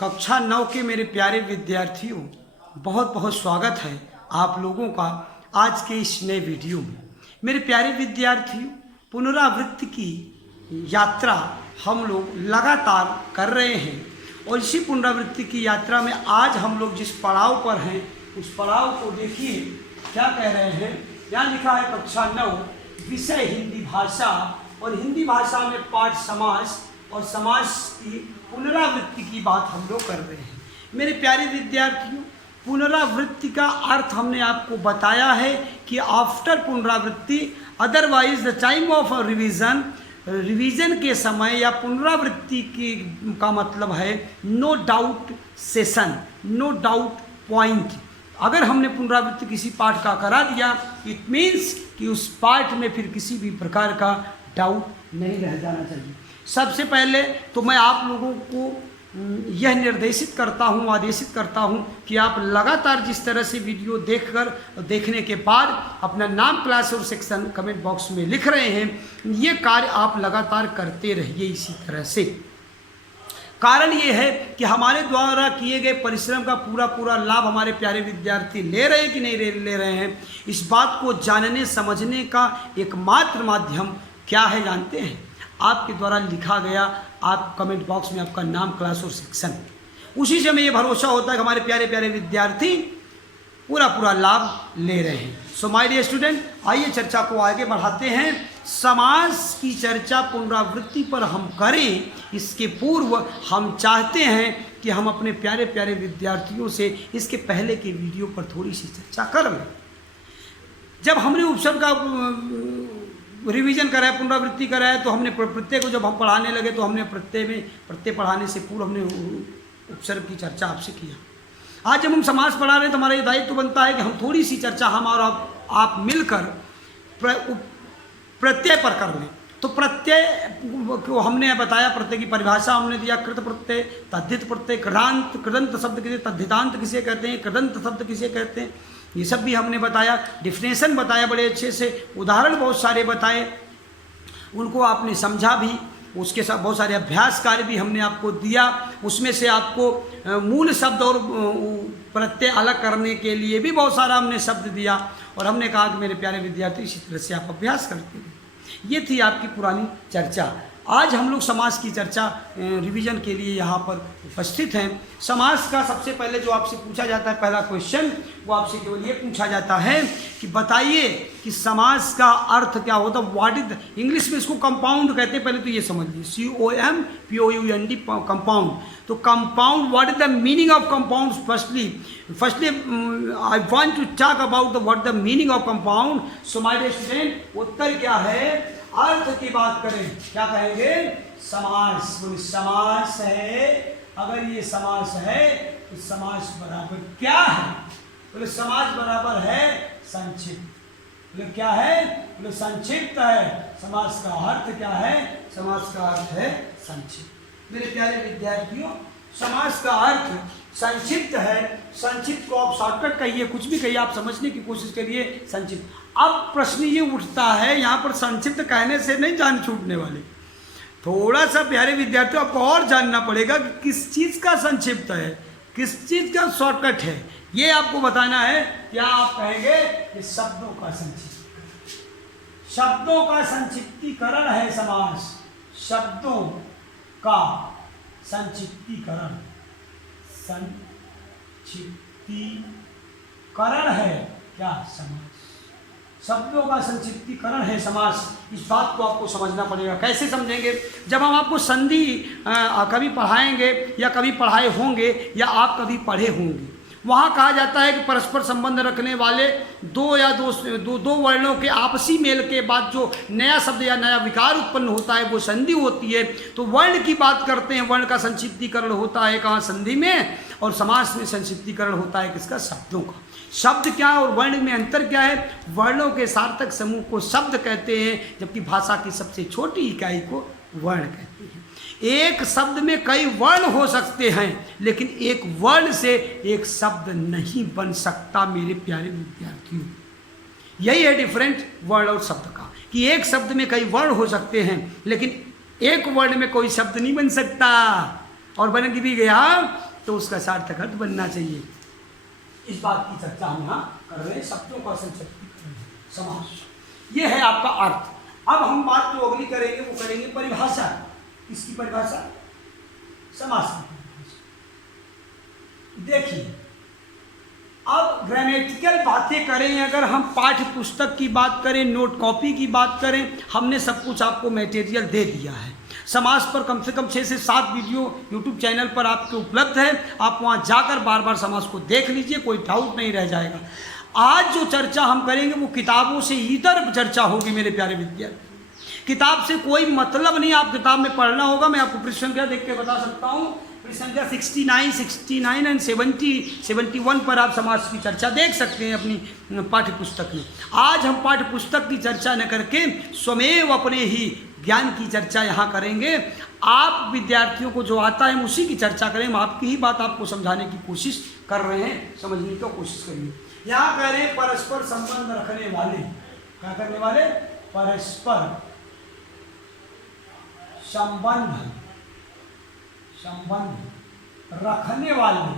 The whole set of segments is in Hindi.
कक्षा 9 के मेरे प्यारे विद्यार्थियों, बहुत बहुत स्वागत है आप लोगों का आज के इस नए वीडियो में। मेरे प्यारे विद्यार्थियों, पुनरावृत्ति की यात्रा हम लोग लगातार कर रहे हैं और इसी पुनरावृत्ति की यात्रा में आज हम लोग जिस पड़ाव पर हैं उस पड़ाव को देखिए क्या कह रहे हैं। यहाँ लिखा है कक्षा 9 विषय हिंदी भाषा और हिंदी भाषा में पाठ समास और समास की पुनरावृत्ति की बात हम लोग कर रहे हैं। मेरे प्यारे विद्यार्थियों, पुनरावृत्ति का अर्थ हमने आपको बताया है कि आफ्टर पुनरावृत्ति, otherwise the time of revision के समय या पुनरावृत्ति की का मतलब है no doubt session, no doubt point. अगर हमने पुनरावृत्ति किसी पाठ का करा दिया, इट मीन्स कि उस पाठ में फिर किसी भी प्रकार का डाउट नहीं रह जाना चाहिए। सबसे पहले तो मैं आप लोगों को यह निर्देशित करता हूँ, आदेशित करता हूँ कि आप लगातार जिस तरह से वीडियो देखने के बाद अपना नाम, क्लास और सेक्शन कमेंट बॉक्स में लिख रहे हैं, ये कार्य आप लगातार करते रहिए इसी तरह से। कारण ये है कि हमारे द्वारा किए गए परिश्रम का पूरा लाभ हमारे प्यारे विद्यार्थी ले रहे हैं कि नहीं ले रहे हैं, इस बात को जानने समझने का एकमात्र माध्यम क्या है जानते हैं? आपके द्वारा लिखा गया आप कमेंट बॉक्स में आपका नाम, क्लास और सेक्शन, उसी से हमें ये भरोसा होता है कि हमारे प्यारे प्यारे विद्यार्थी पूरा लाभ ले रहे हैं। सो माय डियर स्टूडेंट, आइए चर्चा को आगे बढ़ाते हैं। समास की चर्चा पुनरावृत्ति पर हम करें, इसके पूर्व हम चाहते हैं कि हम अपने प्यारे प्यारे विद्यार्थियों से इसके पहले के वीडियो पर थोड़ी सी चर्चा कर लें। जब हमने उपसर्ग का रिवीजन कराया, पुनरावृत्ति कराया, तो हमने प्रत्यय को जब हम पढ़ाने लगे तो हमने प्रत्यय पढ़ाने से पूर्व हमने उपसर्ग की चर्चा आपसे किया। आज जब हम समास पढ़ा रहे हैं तो हमारा ये दायित्व बनता है कि हम थोड़ी सी चर्चा हम और आप मिलकर प्रत्यय पर कर लें। तो प्रत्यय को हमने बताया, प्रत्यय की परिभाषा हमने दिया, कृत प्रत्यय, तद्धित प्रत्यय, कृदंत शब्द किसे, तद्धितांत किसे कहते हैं, कृदंत शब्द किसे कहते हैं, ये सब भी हमने बताया। डेफिनेशन बताया बड़े अच्छे से, उदाहरण बहुत सारे बताए, उनको आपने समझा भी, उसके साथ बहुत सारे अभ्यास कार्य भी हमने आपको दिया। उसमें से आपको मूल शब्द और प्रत्यय अलग करने के लिए भी बहुत सारा हमने शब्द दिया और हमने कहा कि मेरे प्यारे विद्यार्थी इसी तरह से आप अभ्यास करते हैं। ये थी आपकी पुरानी चर्चा। आज हम लोग समास की चर्चा रिवीजन के लिए यहाँ पर उपस्थित हैं। समास का सबसे पहले जो आपसे पूछा जाता है पहला क्वेश्चन, वो आपसे केवल ये पूछा जाता है कि बताइए कि समास का अर्थ क्या होता है। व्हाट इज, इंग्लिश में इसको कंपाउंड कहते हैं, पहले तो ये समझ लीजिए, COMPOUND कंपाउंड। तो compound, what is the meaning of compound? Firstly I want to talk about the what the meaning of compound. So my dear student, उत्तर क्या है? अर्थ की बात करें, क्या कहेंगे? समास। बोले समास है, अगर ये समास है तो समास बराबर क्या है? बोले समास बराबर है संक्षिप्त। बोले क्या है? बोले संक्षिप्त है। समास का अर्थ क्या है? समास का अर्थ है संक्षिप्त। मेरे प्यारे विद्यार्थियों, समास का अर्थ संक्षिप्त है। संक्षिप्त को आप शॉर्टकट कहिए, कुछ भी कहिए, आप समझने की कोशिश करिए संक्षिप्त। अब प्रश्न ये उठता है, यहाँ पर संक्षिप्त कहने से नहीं जान छूटने वाले, थोड़ा सा प्यारे विद्यार्थियों आपको और जानना पड़ेगा कि किस चीज़ का संक्षिप्त है, किस चीज़ का शॉर्टकट है, ये आपको बताना है। क्या आप कहेंगे कि शब्दों का संक्षिप्त, शब्दों का संक्षिप्तीकरण है समास। शब्दों का संक्षिप्तीकरण, संक्षिप्तीकरण है क्या समास? शब्दों का संक्षिप्तीकरण है समास। इस बात को आपको समझना पड़ेगा। कैसे समझेंगे? जब हम आपको संधि कभी पढ़ाएंगे या कभी पढ़ाए होंगे या आप कभी पढ़े होंगे, वहाँ कहा जाता है कि परस्पर संबंध रखने वाले दो वर्णों के आपसी मेल के बाद जो नया शब्द या नया विकार उत्पन्न होता है वो संधि होती है। तो वर्ण की बात करते हैं, वर्ण का संक्षिप्तीकरण होता है कहाँ? संधि में। और समास में संक्षिप्तीकरण होता है किसका? शब्दों का। शब्द क्या है और वर्ण में अंतर क्या है? वर्णों के सार्थक समूह को शब्द कहते हैं, जबकि भाषा की सबसे छोटी इकाई को वर्ण कहते हैं। एक शब्द में कई वर्ण हो सकते हैं, लेकिन एक वर्ण से एक शब्द नहीं बन सकता मेरे प्यारे विद्यार्थियों। यही है डिफरेंट वर्ण और शब्द का, कि एक शब्द में कई वर्ण हो सकते हैं लेकिन एक वर्ण में कोई शब्द नहीं बन सकता। और बन भी गया तो उसका सार्थक अर्थ बनना चाहिए। इस बात की चर्चा हम यहाँ कर रहे हैं, शब्दों का संक्षिप्त कर रहे हैं। समास ये है आपका अर्थ। अब हम बात जो अगली करेंगे वो करेंगे परिभाषा। किसकी परिभाषा? समास की परिभाषा। देखिए, अब ग्रामेटिकल बातें करें, अगर हम पाठ्य पुस्तक की बात करें, नोट कॉपी की बात करें, हमने सब कुछ आपको मटेरियल दे दिया है। समास पर कम से कम 6 से 7 वीडियो यूट्यूब चैनल पर आपके उपलब्ध है। आप वहां जाकर बार बार समास को देख लीजिए, कोई डाउट नहीं रह जाएगा। आज जो चर्चा हम करेंगे वो किताबों से इतर चर्चा होगी मेरे प्यारे विद्यार्थी। किताब से कोई मतलब नहीं, आप किताब में पढ़ना होगा। मैं आपको प्रश्न संख्या देख के बता सकता हूँ। प्रश्न संख्या 69 एंड 71 पर आप समास की चर्चा देख सकते हैं अपनी पाठ्य पुस्तक में। आज हम पाठ्य पुस्तक की चर्चा न करके स्वयं अपने ही ज्ञान की चर्चा यहाँ करेंगे। आप विद्यार्थियों को जो आता है हम उसी की चर्चा करें। हम आपकी ही बात आपको समझाने की कोशिश कर रहे हैं, समझने की कोशिश करिए। यहाँ कह रहे हैं परस्पर संबंध रखने वाले। क्या करने वाले? परस्पर संबंध रखने वाले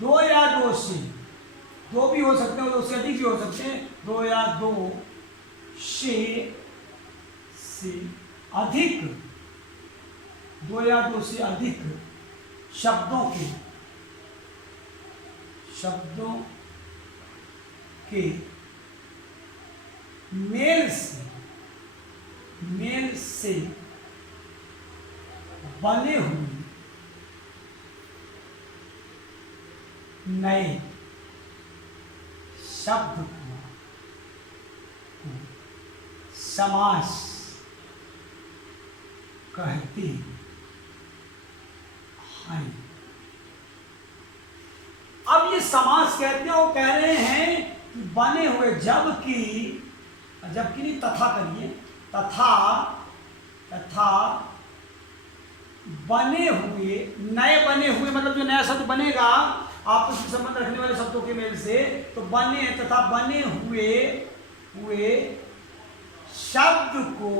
दो या दो से, दो भी हो सकते हैं, दो से अधिक भी हो सकते हैं, दो या दो से अधिक, दो या दो से अधिक शब्दों के मेल से बने हुए नए शब्द को समास कहते हैं। अब ये समास कहते हैं, वो कह रहे हैं कि बने हुए, जबकि नहीं, तथा करिए, तथा बने हुए, नए बने हुए, मतलब जो नया शब्द बनेगा आपस में संबंध रखने वाले शब्दों के मेल से, तो बने तथा बने हुए शब्द को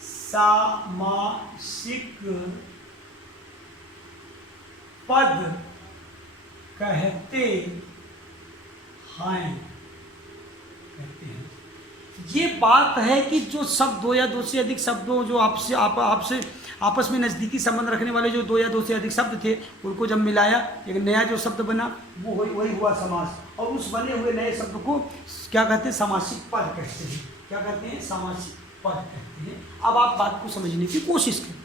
सामासिक पद कहते हैं। ये बात है कि जो शब्द दो या दो से अधिक शब्दों, जो आपसे आपस में नज़दीकी संबंध रखने वाले जो दो या दो से अधिक शब्द थे, उनको जब मिलाया एक नया जो शब्द बना, वो वही हुआ समास। और उस बने हुए नए शब्द को क्या कहते हैं? सामासिक पद कहते हैं। क्या कहते हैं? सामासिक पद कहते हैं। अब आप बात को समझने की कोशिश करें।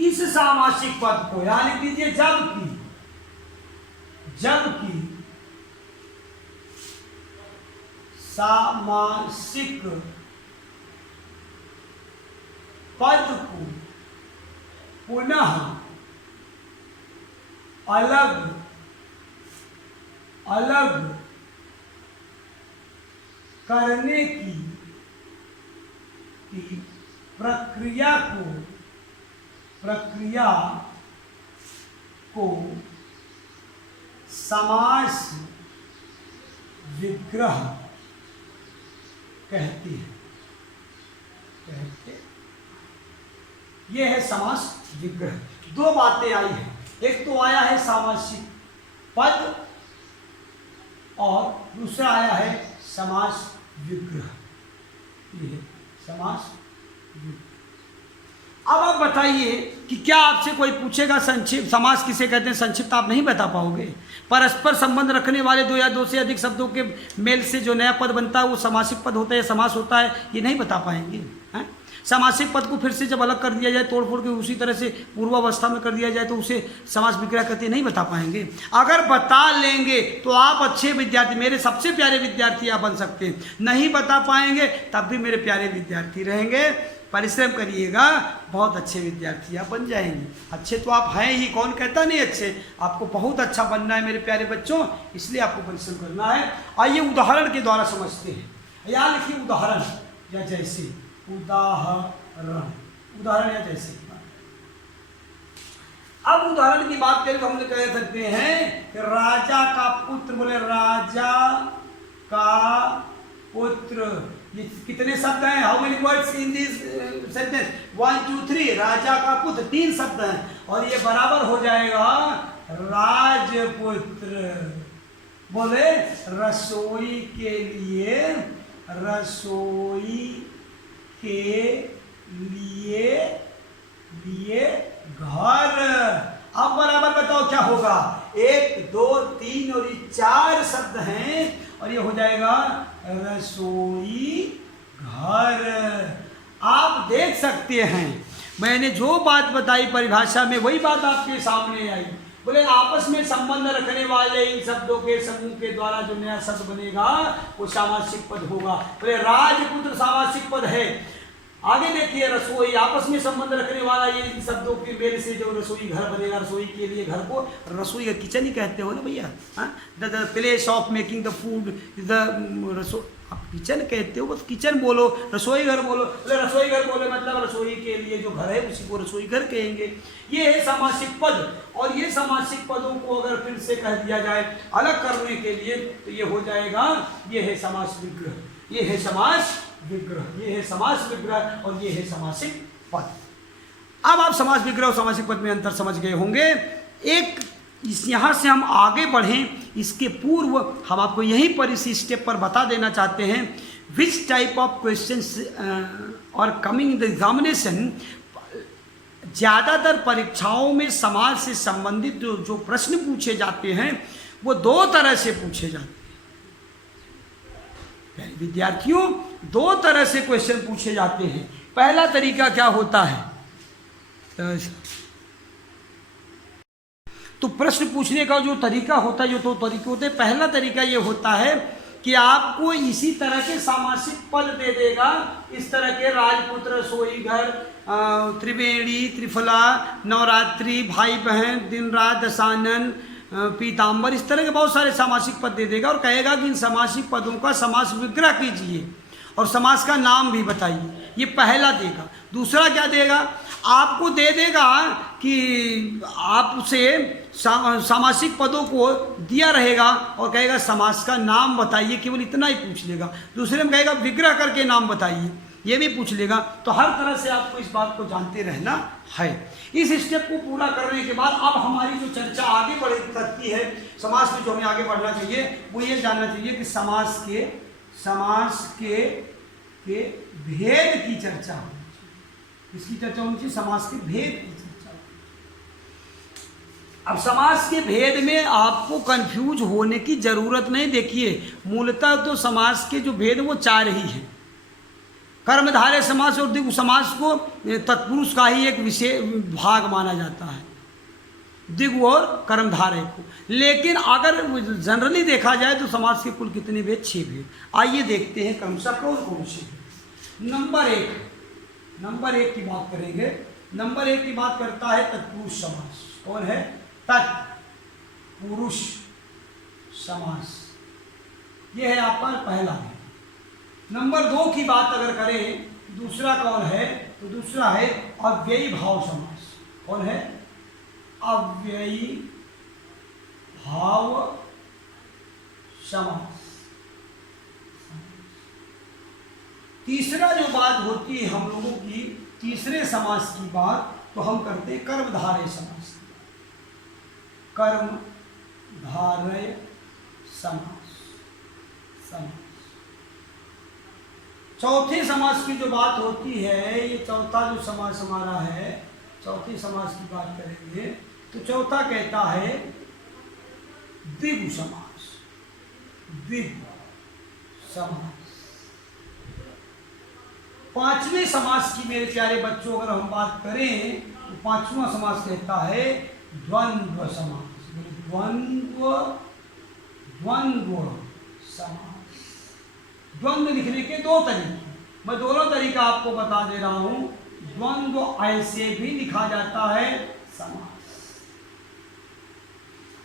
इस सामासिक पद को याद लिख लीजिए, जबकि सामासिक पद को पुनः अलग करने की प्रक्रिया को समास विग्रह कहते हैं। यह है समास विग्रह। दो बातें आई हैं, एक तो आया है सामासिक पद और दूसरा आया है समास विग्रह। ये समास विग्रह। अब आप बताइए कि क्या आपसे कोई पूछेगा संक्षिप्त समास किसे कहते हैं, संक्षिप्त आप नहीं बता पाओगे। परस्पर संबंध रखने वाले दो या दो से अधिक शब्दों के मेल से जो नया पद बनता है वो समासिक पद होता है, समास होता है, ये नहीं बता पाएंगे। हैं? समासिक पद को फिर से जब अलग कर दिया जाए, तोड़ फोड़ के उसी तरह से पूर्वावस्था में कर दिया जाए, तो उसे समास विग्रह कहते नहीं बता पाएंगे। अगर बता लेंगे तो आप अच्छे विद्यार्थी, मेरे सबसे प्यारे विद्यार्थी आप बन सकते हैं। नहीं बता पाएंगे तब भी मेरे प्यारे विद्यार्थी रहेंगे। परिश्रम करिएगा, बहुत अच्छे विद्यार्थी आप बन जाएंगे। अच्छे तो आप हैं ही, कौन कहता नहीं अच्छे। आपको बहुत अच्छा बनना है मेरे प्यारे बच्चों, इसलिए आपको परिश्रम करना है। आइए उदाहरण के द्वारा समझते हैं। यहाँ लिखिए उदाहरण या जैसे, उदाहरण या जैसे। अब उदाहरण की बात करें तो हम कह सकते हैं कि राजा का पुत्र, बोले राजा का पुत्र। ये कितने शब्द हैं? How many words in this sentence? 1 2 3। राजा का पुत्र 3 शब्द हैं और ये बराबर हो जाएगा राजपुत्र। बोले रसोई के लिए, रसोई के लिए घर। अब बराबर बताओ क्या होगा? 1 2 3 और ये 4 शब्द हैं और ये हो जाएगा रसोई घर। आप देख सकते हैं मैंने जो बात बताई परिभाषा में वही बात आपके सामने आई। बोले आपस में संबंध रखने वाले इन शब्दों के समूह के द्वारा जो नया शब्द बनेगा वो सामासिक पद होगा। बोले राजपुत्र सामासिक पद है। आगे देखिए रसोई, आपस में संबंध रखने वाला ये इन शब्दों के मेल से जो रसोई घर बनेगा। रसोई के लिए घर को रसोई का किचन ही कहते हो ना भैया। The place of making the food, the रसोई आप किचन कहते हो, बस किचन बोलो, रसोई घर बोलो। रसोई घर बोले मतलब रसोई के लिए जो घर है उसी को रसोई घर कहेंगे। ये है समासिक पद। और ये समासिक पदों को अगर फिर से कह दिया जाए अलग करने के लिए तो ये हो जाएगा, ये है समास विग्रह, ये है समास विग्रह, ये है समास विग्रह और ये है समासिक पद। अब आप समास विग्रह और समासिक पद में अंतर समझ गए होंगे। एक इस यहाँ से हम आगे बढ़ें, इसके पूर्व हम आपको यहीं पर इस स्टेप पर बता देना चाहते हैं विच टाइप ऑफ क्वेश्चंस और कमिंग इन द एग्जामिनेशन। ज़्यादातर परीक्षाओं में समाज से संबंधित जो प्रश्न पूछे जाते हैं वो 2 तरह से पूछे जाते हैं। विद्यार्थियों 2 तरह से क्वेश्चन पूछे जाते हैं। पहला तरीका क्या होता है? तो प्रश्न पूछने का जो तरीका होता है, जो 2 तरीके होते हैं। पहला तरीका ये होता है कि आपको इसी तरह के सामासिक पद दे देगा, इस तरह के राजपुत्र, रसोई घर, त्रिवेणी, त्रिफला, नवरात्रि, भाई बहन, दिन रात, दशानन, पीताम्बर, इस तरह के बहुत सारे सामासिक पद दे देगा और कहेगा कि इन सामासिक पदों का समास विग्रह कीजिए और समास का नाम भी बताइए। ये पहला देगा। दूसरा क्या देगा? आपको दे देगा कि आपसे सामासिक पदों को दिया रहेगा और कहेगा समास का नाम बताइए, केवल इतना ही पूछ लेगा। दूसरे में कहेगा विग्रह करके नाम बताइए, ये भी पूछ लेगा। तो हर तरह से आपको इस बात को जानते रहना है। इस स्टेप को पूरा करने के बाद अब हमारी जो चर्चा आगे बढ़ सकती है, समास में जो हमें आगे बढ़ना चाहिए वो ये जानना चाहिए कि समास के भेद की चर्चा हो। इसकी चर्चा होनी चाहिए, समास के भेद की चर्चा। अब समास के भेद में आपको कंफ्यूज होने की जरूरत नहीं। देखिए मूलतः तो समास के जो भेद वो 4 ही हैं। कर्मधारय समास और द्विगु समास को तत्पुरुष का ही एक विशेष भाग माना जाता है, द्विगु और कर्मधारय को। लेकिन अगर जनरली देखा जाए तो समास के कुल कितने भेद? 6 भेद। आइए देखते हैं क्रमशः कौन से। नंबर एक की बात करेंगे। नंबर 1 की बात करता है तत्पुरुष समास। कौन है? तत्पुरुष समास। यह है आपका पहला है। नंबर 2 की बात अगर करें, दूसरा कौन है? तो दूसरा है अव्ययी भाव समास। कौन है? अव्ययी भाव समास। तीसरा जो बात होती है हम लोगों की, तीसरे समास की बात, तो हम करते हैं कर्मधारय समास। कर्मधारय समास। चौथे समास की जो बात होती है, ये चौथा जो समास हमारा है, चौथे समास की बात करेंगे तो चौथा कहता है द्विगु समास। द्विगु समास। 5वें समास की मेरे प्यारे बच्चों अगर हम बात करें तो 5वां समास कहता है द्वंद्व समास। द्वंद्व समास। द्वंद्व लिखने के 2 तरीके, मैं दोनों तरीका आपको बता दे रहा हूं। द्वंद्व ऐसे भी लिखा जाता है समास।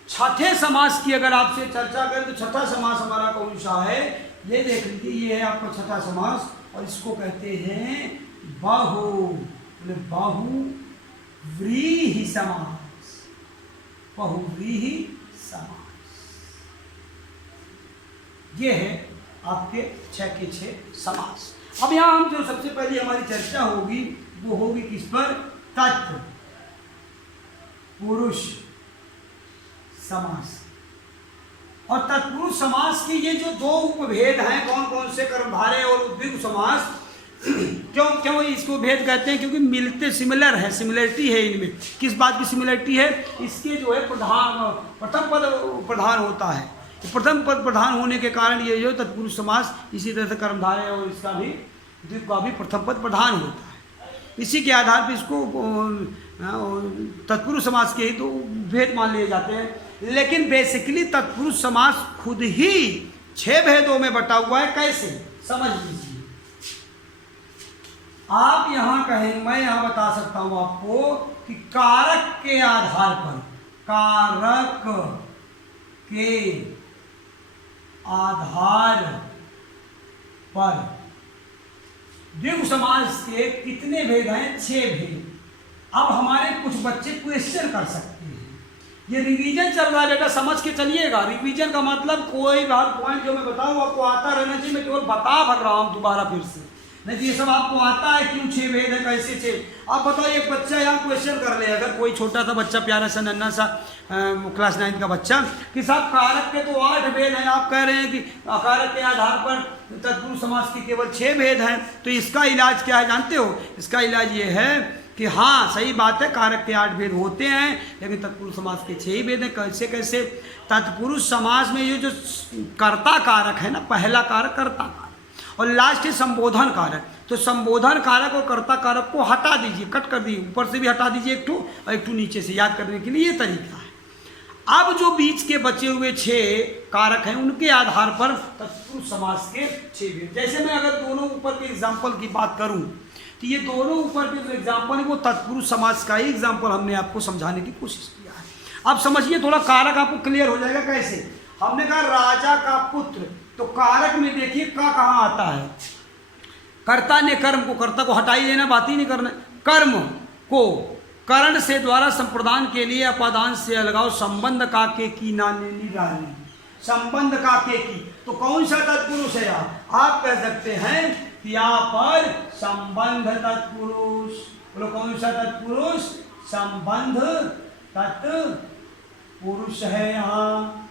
छठे समास की अगर आपसे चर्चा करें तो छठा समास हमारा कौन सा है? ये देख लीजिए, ये है आपका छठा समास और इसको कहते हैं बहुव्रीहि समास। बहुव्रीहि समास। ये है आपके 6 के 6 समास। अब यहाँ हम जो सबसे पहले हमारी चर्चा होगी वो होगी किस पर? तत्पुरुष समास। और तत्पुरुष समास के ये जो 2 उपभेद हैं, कौन कौन से? कर्मधारय और उद्विग्न समास। क्यों इसको भेद कहते हैं? क्योंकि मिलते, सिमिलर है, सिमिलरिटी है इनमें। किस बात की सिमिलरिटी है? इसके जो है प्रथम पद प्रधान होता है। प्रथम पद प्रधान होने के कारण ये जो तत्पुरुष समास, इसी तरह से कर्मधारय और इसका भी, द्विग का भी प्रथम पद प्रधान होता है। इसी के आधार पर इसको तत्पुरुष समास के ही तो भेद मान लिए जाते हैं। लेकिन बेसिकली तत्पुरुष समास खुद ही 6 भेदों में बटा हुआ है। कैसे? समझ लीजिए। आप यहाँ कहें, मैं यहाँ बता सकता हूँ आपको कि कारक के आधार पर, कारक के आधार पर द्विगु समास के कितने भेद हैं? 6 भेद। अब हमारे कुछ बच्चे क्वेश्चन कर सकते हैं। ये रिवीजन चल रहा है बेटा, समझ के चलिएगा। रिवीजन का मतलब कोई बात पॉइंट जो मैं बताऊँ आपको आता रहना चाहिए। मैं केवल बता भर रहा हूँ दोबारा फिर से, नहीं तो ये सब आपको आता है क्यों 6 भेद है, कैसे 6। आप बताओ, एक बच्चा यहाँ क्वेश्चन कर ले, अगर कोई छोटा सा बच्चा, प्यारा सा नन्हा सा क्लास 9 का बच्चा, कि साहब कारक के तो 8 भेद हैं, आप कह रहे हैं कि कारक के आधार पर तत्पुरुष समास के केवल 6 भेद हैं, तो इसका इलाज क्या है जानते हो? इसका इलाज ये है कि हाँ, सही बात है, कारक के 8 भेद होते हैं, लेकिन तत्पुरुष समास के 6 ही भेद हैं। कैसे कैसे? तत्पुरुष समास में ये जो कर्ता कारक है ना, पहला कारक कर्ता कारक और लास्ट है संबोधन कारक। तो संबोधन कारक और कर्ता कारक को हटा दीजिए, कट कर दीजिए, ऊपर से भी हटा दीजिए एक ठो और एक ठो नीचे से, याद करने के लिए ये तरीका है। अब जो बीच के बचे हुए 6 कारक हैं, उनके आधार पर तत्पुरुष समास के 6 भेद। जैसे मैं अगर दोनों ऊपर के एग्जाम्पल की बात करूं, तो ये दोनों ऊपर के जो एग्जाम्पल है वो तत्पुरुष समास का ही एग्जाम्पल हमने आपको समझाने की कोशिश किया है। अब समझिए, थोड़ा कारक आपको क्लियर हो जाएगा। कैसे? हमने कहा राजा का पुत्र, तो कारक में देखिए का कहाँ आता है? कर्ता ने कर्म को, कर्ता को हटा ही देना, बात ही नहीं करना। कर्म को करण से द्वारा संप्रदान के लिए अपादान से अलगाव, संबंध का के की नाने निराली, संबंध का के की। तो कौन सा तत्पुरुष है? आप कह सकते हैं कि यहाँ पर संबंध तत्पुरुष। बोलो कौन सा तत्पुरुष? संबंध तत्पुरुष है यहाँ।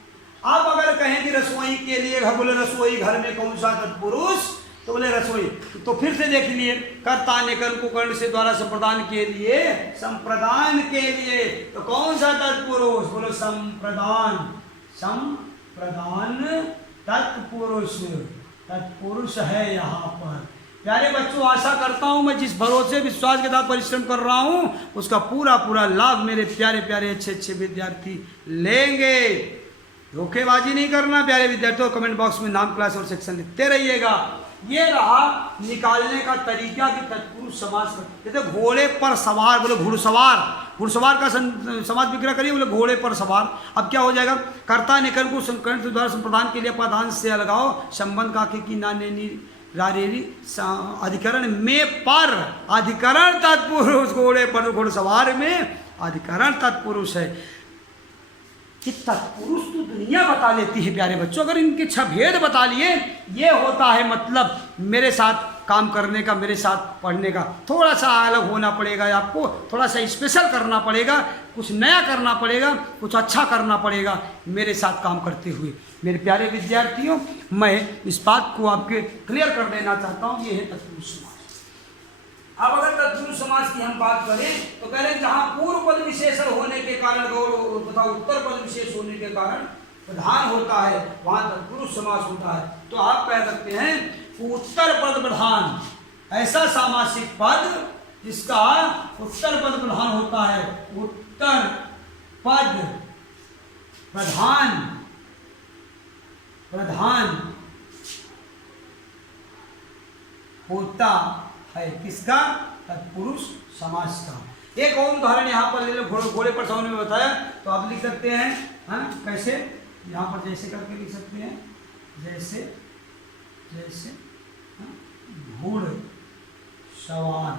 आप अगर कहें कि रसोई के लिए, बोले रसोई घर में कौन सा तत्पुरुष? तो बोले रसोई। तो फिर से देख लिए, कर्ता ने कर्म को कर्ण से द्वारा संप्रदान के लिए, संप्रदान के लिए, तो कौन सा तत्पुरुष? बोलो संप्रदान, संप्रदान तत्पुरुष, तत्पुरुष है यहाँ पर। प्यारे बच्चों, आशा करता हूँ मैं जिस भरोसे विश्वास के साथ परिश्रम कर रहा हूँ, उसका पूरा पूरा लाभ मेरे प्यारे प्यारे अच्छे अच्छे विद्यार्थी लेंगे। धोखेबाजी नहीं करना प्यारे विद्यार्थियों। कमेंट बॉक्स में नाम, क्लास और सेक्शन लिखते रहिएगा। ये रहा निकालने का तरीका कि तत्पुरुष समास। जैसे घोड़े पर सवार, बोले घुड़सवार, घुड़सवार का समास विग्रह करिए, बोले घोड़े पर सवार। अब क्या हो जाएगा? कर्ता ने कर्म को संकरण के द्वारा संप्रदान के लिए अपादान से अलगाओ, संबंध का के की नाने रारेरी, अधिकरण में पर, अधिकरण तत्पुरुष, घोड़े पर घुड़सवार में अधिकरण तत्पुरुष है। कि तत्पुरुष तो दुनिया बता लेती है प्यारे बच्चों, अगर इनके 6 भेद बता लिए, ये होता है मतलब मेरे साथ काम करने का, मेरे साथ पढ़ने का। थोड़ा सा अलग होना पड़ेगा आपको, थोड़ा सा स्पेशल करना पड़ेगा, कुछ नया करना पड़ेगा, कुछ अच्छा करना पड़ेगा मेरे साथ काम करते हुए। मेरे प्यारे विद्यार्थियों, मैं इस बात को आपके क्लियर कर देना चाहता हूँ, ये है तत्पुरुष समास। अब अगर तत्पुरुष समास की हम बात करें तो कह रहे हैं जहाँ पूर्व पद विशेषण होने के कारण गौरव तथा उत्तर पद विशेष होने के कारण प्रधान होता है, वहाँ तत्पुरुष समास होता है। तो आप कह सकते हैं उत्तर पद प्रधान, ऐसा सामासिक पद जिसका उत्तर पद प्रधान होता है। उत्तर पद प्रधान, प्रधान होता है किसका? तत्पुरुष समास का। एक और उदाहरण यहाँ पर ले लो, घोड़े पर सवार में बताया, तो आप लिख सकते हैं कैसे? यहाँ पर जैसे करके लिख सकते हैं, जैसे जैसे घोड़ सवार।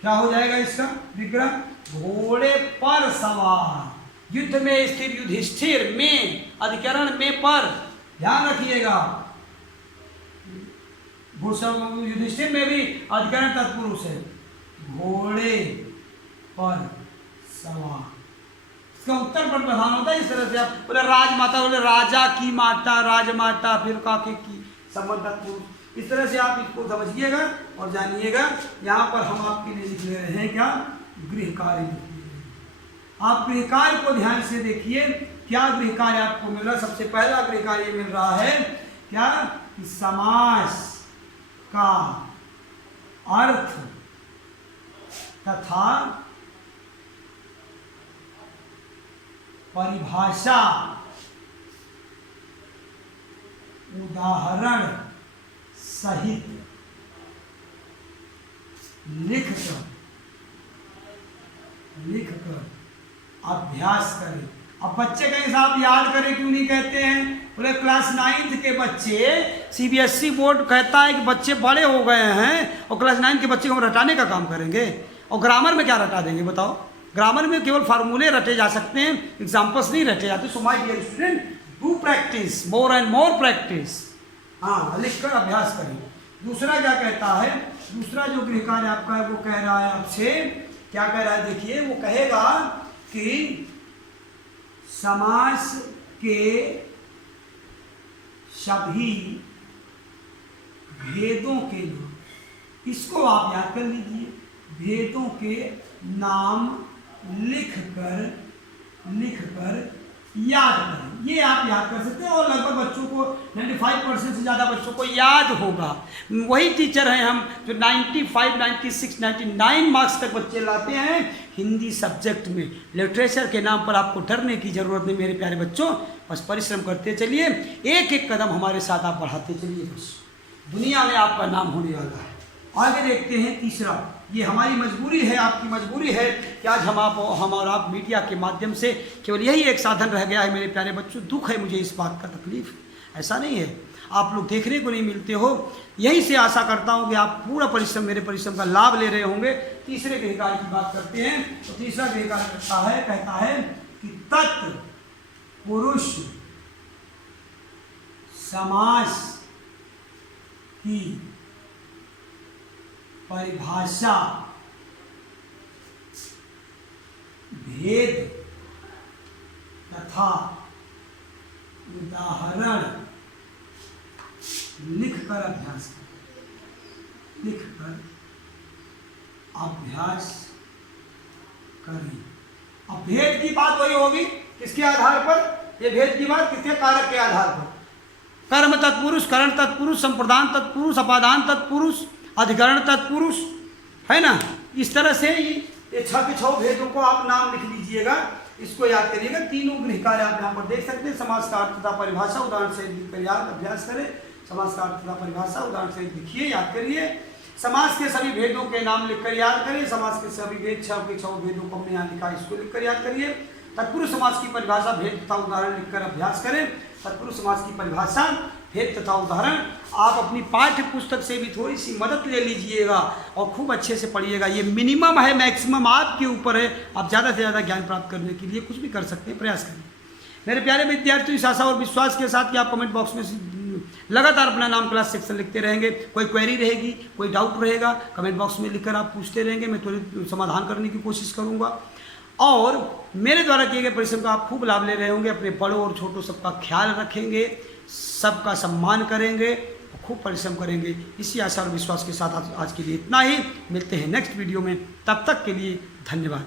क्या हो जाएगा इसका विग्रह? घोड़े पर सवार। युद्ध में स्थिर, युधिष्ठिर में, अधिकरण में पर, ध्यान रखिएगा। युधिष्ठिर में भी अधिकरण तत्पुरुष है, घोड़े पर सवार। इसका उत्तर पर प्रधान होता है। इस तरह से आप बोले राजमाता, बोले राजा की माता, राजमाता, फिर काके की संबंध तत्पुरुष। इस तरह से आप इसको समझिएगा और जानिएगा। यहाँ पर हम आपके लिए लिख ले रहे हैं क्या, गृह कार्य। आप गृह कार्य को ध्यान से देखिए, क्या गृह कार्य आपको मिल रहा है। सबसे पहला गृह कार्य मिल रहा है क्या, समास का अर्थ तथा परिभाषा उदाहरण सहित लिखकर अभ्यास करें। अब बच्चे कहें साहब याद करें क्यों नहीं कहते हैं, बोले क्लास 9th के बच्चे, सीबीएसई बोर्ड कहता है कि बच्चे बड़े हो गए हैं और क्लास 9 के बच्चे को हम रटाने का काम करेंगे, और ग्रामर में क्या रटा देंगे बताओ। ग्रामर में केवल फार्मूले रटे जा सकते हैं, एग्जाम्पल्स नहीं रटे जाते। So my dear student, do practice, more and more practice. हाँ, लिखकर अभ्यास करें। दूसरा क्या कहता है, दूसरा जो गृह कार्य आपका है वो कह रहा है आपसे, क्या कह रहा है देखिए, वो कहेगा कि समास के सभी भेदों के नाम, इसको आप याद कर लीजिए, भेदों के नाम लिखकर याद करें। ये आप याद कर सकते हैं और लगभग बच्चों को 95% से ज़्यादा बच्चों को याद होगा। वही टीचर हैं हम जो 95, 96, 99 मार्क्स तक बच्चे लाते हैं हिंदी सब्जेक्ट में। लिटरेचर के नाम पर आपको डरने की ज़रूरत नहीं मेरे प्यारे बच्चों, बस परिश्रम करते चलिए, एक एक कदम हमारे साथ आप बढ़ाते चलिए, बस दुनिया में आपका नाम होने वाला है। आगे देखते हैं तीसरा, ये हमारी मजबूरी है, आपकी मजबूरी है कि आज हम और आप मीडिया के माध्यम से केवल यही एक साधन रह गया है मेरे प्यारे बच्चों। दुख है मुझे इस बात का, तकलीफ, ऐसा नहीं है, आप लोग देखने को नहीं मिलते हो। यही से आशा करता हूँ कि आप पूरा परिश्रम, मेरे परिश्रम का लाभ ले रहे होंगे। तीसरे गृह कार्य की बात करते हैं तो तीसरा गृह कार्य कहता है कि तत्पुरुष समास की परिभाषा, भेद तथा उदाहरण लिखकर अभ्यास करें। अब भेद की बात वही होगी, किसके आधार पर, ये भेद की बात किसके कारक के आधार पर, कर्म तत्पुरुष, करण तत्पुरुष, संप्रदान तत्पुरुष, अपादान तत्पुरुष, अधिकरण तत्पुरुष, है ना। इस तरह से ये 6 के 6 भेदों को आप नाम लिख लीजिएगा, इसको याद करिएगा। तीनों गृह कार्य आप यहाँ पर देख सकते हैं। समास का अर्थ तथा परिभाषा उदाहरण से लिखकर याद अभ्यास करें। समास का अर्थ तथा परिभाषा उदाहरण से लिखिए, याद करिए। समास के सभी भेदों के नाम लिखकर याद करिए। समास के सभी भेद, 6 के 6 भेदों को हमने यहाँ लिखा, इसको लिखकर याद करिए। तत्पुरुष समास की परिभाषा, भेद तथा उदाहरण लिखकर अभ्यास करें। तत्पुरुष समास की परिभाषा, भेद तथा उदाहरण आप अपनी पाठ्य पुस्तक से भी थोड़ी सी मदद ले लीजिएगा और खूब अच्छे से पढ़िएगा। ये मिनिमम है, मैक्सिमम आपके ऊपर है, आप ज़्यादा से ज़्यादा ज्ञान प्राप्त करने के लिए कुछ भी कर सकते हैं, प्रयास करें। मेरे प्यारे विद्यार्थियों, इस आशा और विश्वास के साथ कि आप कमेंट बॉक्स में लगातार अपना नाम, क्लास, सेक्शन लिखते रहेंगे। कोई क्वेरी रहेगी, कोई डाउट रहेगा, कमेंट बॉक्स में लिखकर आप पूछते रहेंगे, मैं त्वरित समाधान करने की कोशिश करूँगा। और मेरे द्वारा किए गए परिश्रम का आप खूब लाभ ले रहे होंगे। अपने बड़ों और छोटों सबका ख्याल रखेंगे, सबका सम्मान करेंगे, खूब परिश्रम करेंगे। इसी आशा और विश्वास के साथ आज के लिए इतना ही। मिलते हैं नेक्स्ट वीडियो में, तब तक के लिए धन्यवाद।